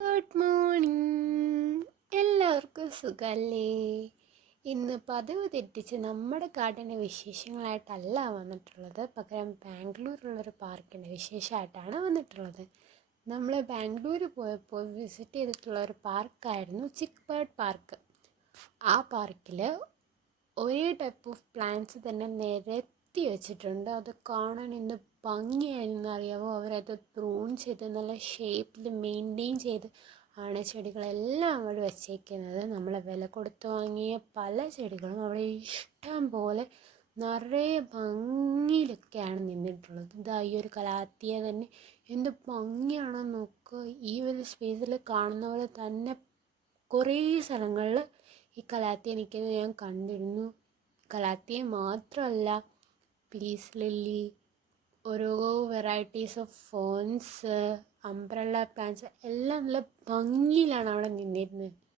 Good morning. എല്ലാവർക്കും സുഖല്ലേ? ഇന്ന് പതിവ് തെറ്റിച്ച് നമ്മുടെ കാടിൻ്റെ വിശേഷങ്ങളായിട്ടല്ല വന്നിട്ടുള്ളത്, പകരം ബാംഗ്ലൂരിലുള്ളൊരു പാർക്കിൻ്റെ വിശേഷമായിട്ടാണ് വന്നിട്ടുള്ളത്. നമ്മൾ ബാംഗ്ലൂർ പോയപ്പോൾ വിസിറ്റ് ചെയ്തിട്ടുള്ള ഒരു പാർക്കായിരുന്നു ചിക്ക് ബേർഡ് പാർക്ക്. ആ പാർക്കിൽ ഒരേ ടൈപ്പ് ഓഫ് പ്ലാന്റ്സ് തന്നെ നിരത്തി വെച്ചിട്ടുണ്ട്. അത് കാണാൻ എന്ത് ഭംഗിയായിരുന്നു അറിയാമോ. അവരത് പ്രൂൺ ചെയ്ത് നല്ല ഷേപ്പിൽ മെയിൻറ്റെയിൻ ചെയ്ത് ആണ് ചെടികളെല്ലാം അവിടെ വെച്ചേക്കുന്നത്. നമ്മൾ വില കൊടുത്ത് വാങ്ങിയ പല ചെടികളും അവിടെ ഇഷ്ടം പോലെ നിറയെ ഭംഗിയിലൊക്കെയാണ് നിന്നിട്ടുള്ളത്. ഇതാ ഈ ഒരു കലാത്തിയ തന്നെ എന്ത് ഭംഗിയാണോ നോക്കുക. ഈ ഒരു സ്പേസിൽ കാണുന്ന പോലെ തന്നെ കുറേ സ്ഥലങ്ങളിൽ ഈ കലാത്തിയ നിൽക്കുന്നത് ഞാൻ കണ്ടിരുന്നു. കലാത്തിയ മാത്രമല്ല, പീസ് ലില്ലി, ഓരോ varieties of phones, umbrella plants എല്ലാം നല്ല ഭംഗിയിലാണ് അവിടെ നിന്നിരുന്നത്.